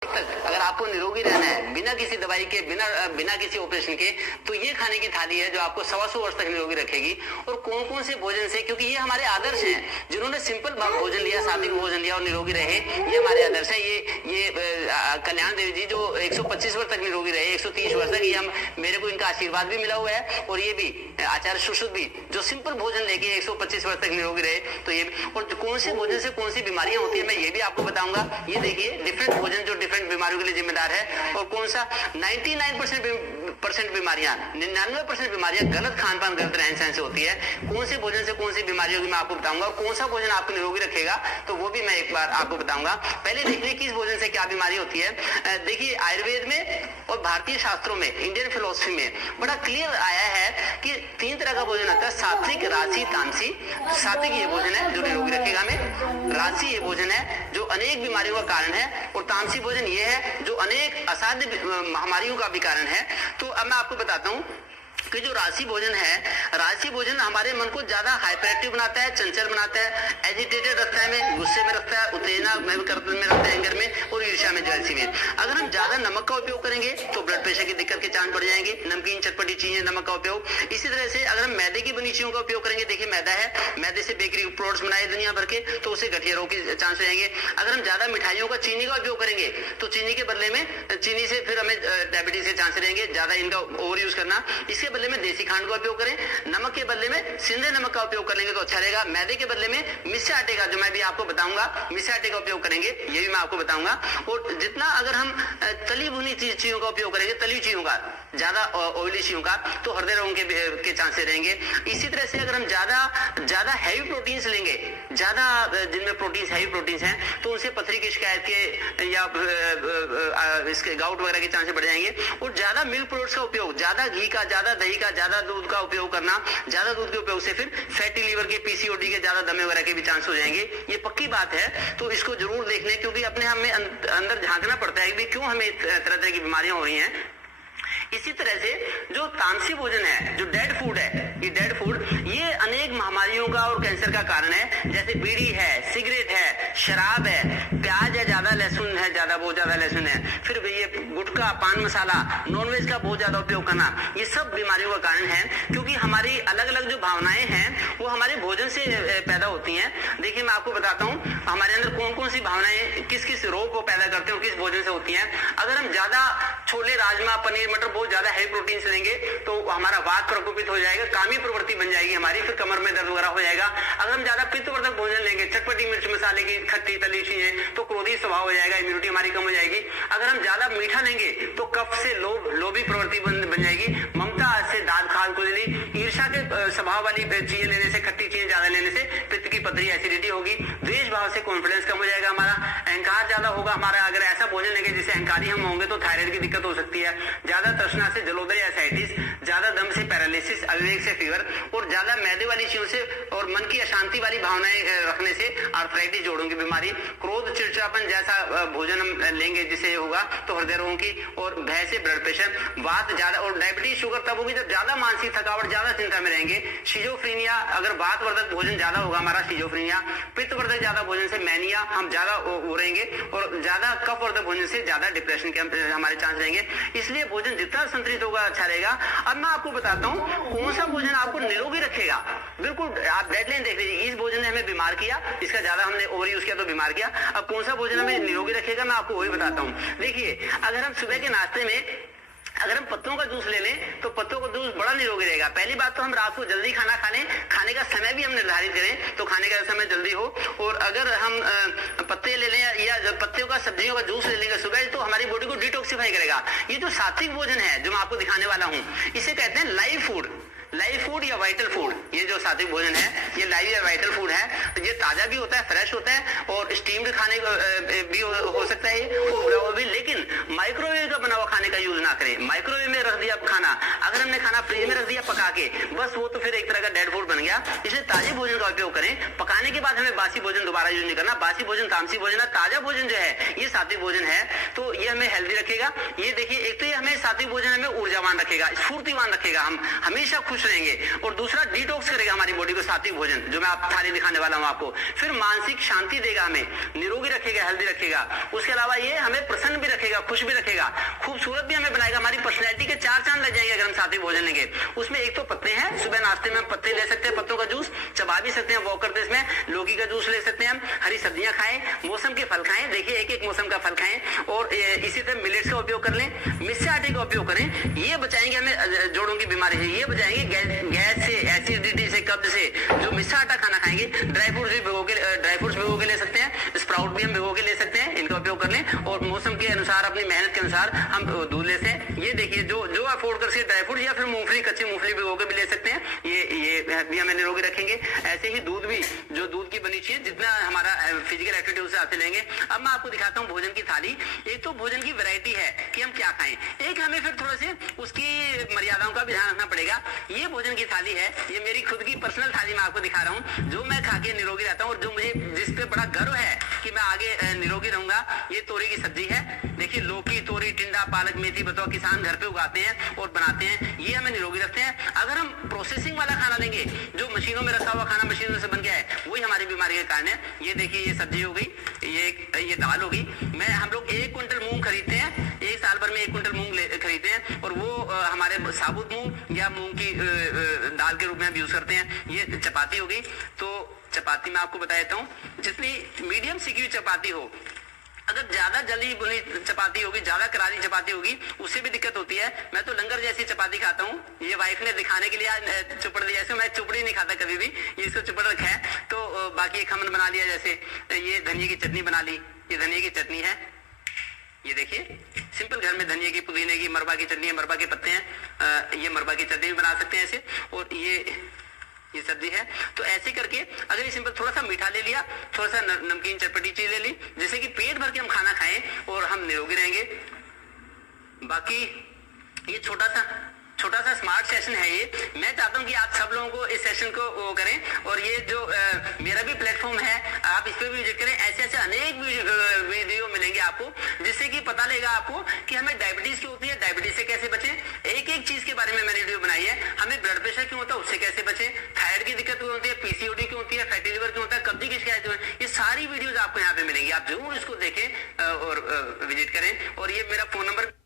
तक अगर आपको निरोगी रहना है बिना किसी दवाई के, बिना किसी ऑपरेशन के, तो ये खाने की थाली है जो आपको 125 वर्ष तक निरोगी रखेगी। और कौन कौन से भोजन से, क्योंकि ये हमारे आदर्श हैं, जिन्होंने सिंपल भोजन लिया, सात्विक भोजन लिया और निरोगी रहे, ये हमारे आदर्श है। ये कल्याण देवी जी जो 125 वर्ष तक निरोगी रहे, 130 वर्ष तक, ये हम, मेरे को इनका आशीर्वाद भी मिला हुआ है। और ये भी आचार्य सुश्रुत भी जो सिंपल भोजन लेके 125 वर्ष तक निरोगी रहे, तो ये भी। और कौन से भोजन से कौन सी बीमारियां होती है मैं ये भी आपको बताऊंगा। ये देखिए डिफरेंट भोजन जो डिफरेंट बीमारियों के लिए जिम्मेदार है, और कौन सा 99% बीमारियां, 99% बीमारियां गलत खान पान, गलत रहन सहन से होती है। कौन से भोजन से कौन सी बीमारी होगी मैं आपको बताऊंगा, और कौन सा भोजन आपको निरोगी रखेगा तो वो भी मैं एक बार आपको बताऊंगा। पहले देखिए किस भोजन से क्या बीमारी होती है। देखिए आयुर्वेद में और भारतीय शास्त्रों में, इंडियन फिलोसफी में बड़ा क्लियर आया है कि 3 तरह का भोजन होता है, सात्विक, राजसी, तामसी। सात्विक ये भोजन है जो निरोगी रखेगा हमें, राजसी ये भोजन है जो अनेक बीमारियों का कारण है, और तामसी भोजन ये है जो अनेक असाध्य महामारियों का भी कारण है। तो अब मैं आपको बताता हूं कि जो राशि भोजन है, राशि भोजन हमारे मन को ज्यादा हाइपरएक्टिव बनाता है, चंचल बनाता है, एजिटेटेड रखता है, हमें गुस्से में रखता है, उत्तेजना में रखता है, एंगर में और ईर्ष्या में, जेलसी में। अगर हम ज्यादा नमक का उपयोग करेंगे तो ब्लड प्रेशर की दिक्कत के चांस बढ़ जाएंगे। नमकीन चटपटी चीजें, नमक का उपयोग। इसी तरह से अगर हम मैदे की बनी चीजों का उपयोग करेंगे, देखिए मैदा है, मैदे से बेकरी प्रोडक्ट्स बनाए दुनिया भर के, तो उससे गठिया रोग के चांस हो जाएंगे। अगर हम ज्यादा मिठाइयों का, चीनी का उपयोग करेंगे तो चीनी के बदले में, चीनी से फिर हमें डायबिटीज के चांस रहेंगे, ज्यादा इनका ओवर यूज करना। इसके बदले में देसी खांड का उपयोग करें, नमक के बदले में सिंधे नमक का उपयोग कर लेंगे तो अच्छा रहेगा। मैदे के बदले में मिस्से आटे का, जो मैं भी आपको बताऊंगा, मिस्से आटे का उपयोग करेंगे, ये भी मैं आपको बताऊंगा। और जितना अगर हम तली भुनी चीजों का उपयोग करेंगे, तली चीजों का, ज्यादा ऑयली चीजों का, तो हृदय रोग के चांसेस रहेंगे। इसी तरह से अगर हम ज्यादा हैवी प्रोटीन्स लेंगे, ज्यादा जिनमें प्रोटीन्स, हैवी प्रोटीन्स हैं, तो उनसे पथरी की शिकायत के या इसके गाउट वगैरह के चांसेस बढ़ जाएंगे। और ज्यादा मिल्क प्रोडक्ट्स का उपयोग, ज्यादा घी का, ज्यादा दही का, ज्यादा दूध का उपयोग करना, ज्यादा दूध के उपयोग से फिर फैटी लीवर के, पीसीओडी के, ज्यादा दमे वगैरह के भी चांस हो जाएंगे। ये पक्की बात है, तो इसको जरूर देख लें, क्योंकि अपने हमें अंदर झांकना पड़ता है कि क्यों हमें तरह तरह की बीमारियां हो रही हैं। इसी तरह से जो तामसी भोजन है, जो डेड फूड है, ये डेड फूड ये अनेक महामारियों का और कैंसर का कारण है। जैसे बीड़ी है, सिगरेट है, शराब है, प्याज है, ज्यादा लहसुन है, बहुत ज्यादा लहसुन है, फिर ये गुटखा, पान मसाला, नॉनवेज का बहुत ज्यादा उपयोग करना, ये सब बीमारियों का कारण है। क्योंकि हमारी अलग अलग जो भावनाएं हैं वो हमारे भोजन से पैदा होती हैं। देखिए मैं आपको बताता हूँ हमारे अंदर कौन कौन सी भावनाएं किस किस रोग को पैदा करते हैं और किस भोजन से होती हैं। अगर हम ज्यादा छोले, राजमा, पनीर, मटर, बहुत ज्यादा हैवी प्रोटीन लेंगे तो हमारा वात प्रकोपित हो जाएगा, कामी प्रवृत्ति बन जाएगी हमारी, फिर कमर में दर्द वगैरह हो जाएगा। अगर हम ज्यादा पित्तवर्धक भोजन लेंगे, चटपटी मिर्च मसाले की, खट्टी तली चीजें, तो क्रोधी स्वभाव हो जाएगा, इम्यूनिटी हमारी कम हो जाएगी। अगर हम ज्यादा मीठा लेंगे तो कफ से लोभी प्रवृत्ति बन जाएगी, ममता से दाद खाद को लेनी, ईर्ष्या के स्वभाव वाली चीजें लेने से, खट्टी चीजें ज्यादा लेने से पित्त की पथरी, एसिडिटी होगी। द्वेष भाव से कॉन्फिडेंस कम हो जाएगा हमारा, अहंकार ज्यादा होगा हमारा। अगर ऐसा भोजन लेंगे जिससे अहंकारी हम होंगे तो थायराइड की दिक्कत हो सकती है। ज्यादा तृष्णा से जलोदर एसाइटिस, ज्यादा दम से पैरालिसिस, अविवेक से फीवर, और ज्यादा मैदे वाली चीजों से और मन की अशांति वाली भावनाएं रखने से आर्थराइटिस, जोड़ों की बीमारी, क्रोध, चिड़चिड़ापन जैसा भोजन हम लेंगे जिससे होगा तो हृदय रोगों की, और भय से ब्लड प्रेशर, वात ज्यादा, और डायबिटीज, शुगर तब होगी जब ज्यादा मानसिक थकावट, ज्यादा चिंता में रहेंगे। शिजोफ्रीनिया, अगर वात वर्धक भोजन ज्यादा होगा हमारा शिजोफ्रीनिया, पित्त वर्धक ज्यादा भोजन से मैनिया, हम ज्यादा हो रहेंगे, और ज्यादा कफ वर्धक भोजन से ज्यादा डिप्रेशन के हमारे चांस रहेंगे। इसलिए भोजन जितना संतुलित होगा अच्छा रहेगा। अब मैं आपको बताता हूँ कौन सा भोजन आपको निरोगी रखेगा। बिल्कुल आप डेडलाइन देख लीजिए, इस भोजन ने हमें बीमार किया, इसका ज्यादा हमने ओवर यूज किया तो बीमार किया, अब कौन सा भोजन हमें निरोगी रखेगा मैं आपको वही बताता हूँ। देखिए अगर हम सुबह के नाश्ते में अगर हम पत्तों का जूस ले लें तो पत्तों का जूस बड़ा निरोगी रहेगा। पहली बात तो हम रात को जल्दी खाना खा लें, खाने का समय भी हम निर्धारित करें तो खाने का समय जल्दी हो। और अगर हम पत्ते ले लें या पत्तियों का, सब्जियों का जूस ले लेंगे सुबह तो हमारी बॉडी को डिटॉक्सिफाई करेगा। ये जो सात्विक भोजन है जो मैं आपको दिखाने वाला हूँ इसे कहते हैं लाइव फूड, लाइव फूड या वाइटल फूड। ये जो सात्विक भोजन है ये लाइव या वाइटल फूड है। तो ये ताजा भी होता है, फ्रेश होता है, और स्टीम्ड खाने भी हो सकता है, और भी, लेकिन माइक्रोवेव का बना हुआ खाने का यूज ना करें। माइक्रोवेव में रख दिया खाना, अगर हमने खाना फ्रिज में रख दिया पका के, बस वो तो फिर एक तरह का डेड फूड बन गया। इसलिए ताजे भोजन का उपयोग करें। पकाने के बाद हमें बासी भोजन दोबारा यूज नहीं करना। बासी भोजन तामसी भोजन है, ताजा भोजन जो है ये सात्विक भोजन है, तो ये हमें हेल्दी रखेगा। ये देखिए, एक तो ये हमें सात्विक भोजन हमें ऊर्जावान रखेगा, स्फूर्तिवान रखेगा, हम हमेशा खुश रहेंगे। और दूसरा डिटॉक्स करेगा हमारी बॉडी को सात्विक भोजन, जो मैं आप थाली दिखाने वाला हूं आपको। फिर मानसिक शांति देगा, हमें निरोगी रखेगा, हेल्दी रखेगा। उसके अलावा ये हमें प्रसन्न भी रखेगा, खुश भी रखेगा, खूबसूरत भी हमें बनाएगा। हमारी पर्सनैलिटी के 4 चांद लग जाएंगे अगर हम सात्विक भोजन लेंगे। उसमें एक तो पत्ते हैं, सुबह नाश्ते में हम पत्ते ले सकते हैं, पत्तों का जूस चबा भी सकते हैं, वॉक करते इसमें लौकी का जूस ले सकते हैं हम। हरी सब्जियां खाएं, मौसम के फल खाएं, देखिए एक एक मौसम का फल खाएं। और इसी तरह मिलेट्स का उपयोग कर लें, मिस्से आटे का उपयोग करें। ये बचाएंगे हमें जोड़ों की बीमारी से, ये बचाएंगे गैस से, एसिडिटी से, कब्ज से। जो मिस्सा आटा खाना खाएंगे, ड्राई फ्रूट्स भी भिगो के ले सकते हैं, स्प्राउट भी हम भिगो के ले सकते हैं, इनका उपयोग कर लें। और मौसम के अनुसार, अपनी मेहनत के अनुसार हम दूध ले सकते हैं। ये देखिए, जो अफोर्ड कर सकते, ड्राई फ्रूट या फिर मूंगफली, कच्ची मूंगफली भिगो के भी ले सकते हैं। ये भी हमें निरोगी रखेंगे। ऐसे ही दूध भी, जो दूध की बनी चीज, जितना हमारा फिजिकल एक्टिविटी उससे आते लेंगे। अब मैं आपको दिखाता हूँ भोजन की थाली। एक तो भोजन की वैरायटी है कि हम क्या खाएं, एक हमें फिर थोड़ा से उसकी मर्यादाओं का भी ध्यान रखना पड़ेगा। ये भोजन की थाली है, ये मेरी खुद की पर्सनल थाली मैं आपको दिखा रहा हूँ, जो मैं खा के निरोगी रहता हूँ और जो मुझे, जिस पे बड़ा गर्व है कि मैं आगे निरोगी रहूंगा। ये तोरी की सब्जी है, देखिए लौकी, तोरी, टिंडा, पालक, मेथी, बथुआ किसान घर पे उगाते हैं और बनाते हैं, ये हमें निरोगी रखते हैं। अगर हम प्रोसेसिंग वाला खाना लेंगे, जो मशीनों में रखा हुआ खाना मशीनों से बन गया है, वही हमारी बीमारी के कारण है। ये देखिए, ये सब्जी हो गई, ये दाल होगी। हम लोग 1 क्विंटल मूंग खरीदते हैं, एक साल भर में 1 क्विंटल मूंग खरीदते हैं, और वो हमारे साबुत मूंग या मूंग की दाल के रूप में हम यूज करते हैं। ये चपाती हो गई। तो चपाती मैं आपको बता देता हूँ, जितनी मीडियम सिकी हुई चपाती हो, अगर ज्यादा जली बुनी चपाती होगी, ज्यादा करारी चपाती होगी, उससे भी दिक्कत होती है। मैं तो लंगर जैसी चपाती खाता हूँ। ये वाइफ ने दिखाने के लिए चुपड़ दिया, ऐसे मैं चुपड़ी नहीं खाता कभी भी, ये इसको चुपड़ रखा है। तो बाकी खमन बना लिया, जैसे ये धनिया की चटनी बना ली, ये धनिया की चटनी है। ये देखिए, सिंपल घर में धनिया की, पुदीने की, मरबा की चटनी है, मरबा के पत्ते हैं, ये मरबा की चटनी भी बना सकते हैं ऐसे। और ये सब्जी है। तो ऐसे करके अगर ये सिंपल थोड़ा सा मीठा ले लिया, थोड़ा सा नमकीन चटपटी चीज ले ली, जिससे कि पेट भर के हम खाना खाएं और हम निरोगी रहेंगे। बाकी ये छोटा सा स्मार्ट सेशन है। ये मैं चाहता हूं कि आप सब लोगों को इस सेशन को वो करें। और ये जो मेरा भी प्लेटफॉर्म है, आप इस पे भी विजिट करें। ऐसे अनेक वीडियो मिलेंगे आपको, जिससे कि पता लगेगा आपको कि हमें डायबिटीज क्यों होती है, डायबिटीज से कैसे बचें। एक चीज के बारे में मैंने वीडियो बनाई है। हमें ब्लड प्रेशर क्यों होता है, उससे कैसे बचें, थायराइड की दिक्कत क्यों होती है, पीसीओडी क्यों होती है, फैटी लिवर क्यों होता है, कब्जी की शिकायत क्यों है, ये सारी वीडियोज आपको यहाँ पे मिलेंगी। आप जरूर इसको देखें और विजिट करें। और ये मेरा फोन नंबर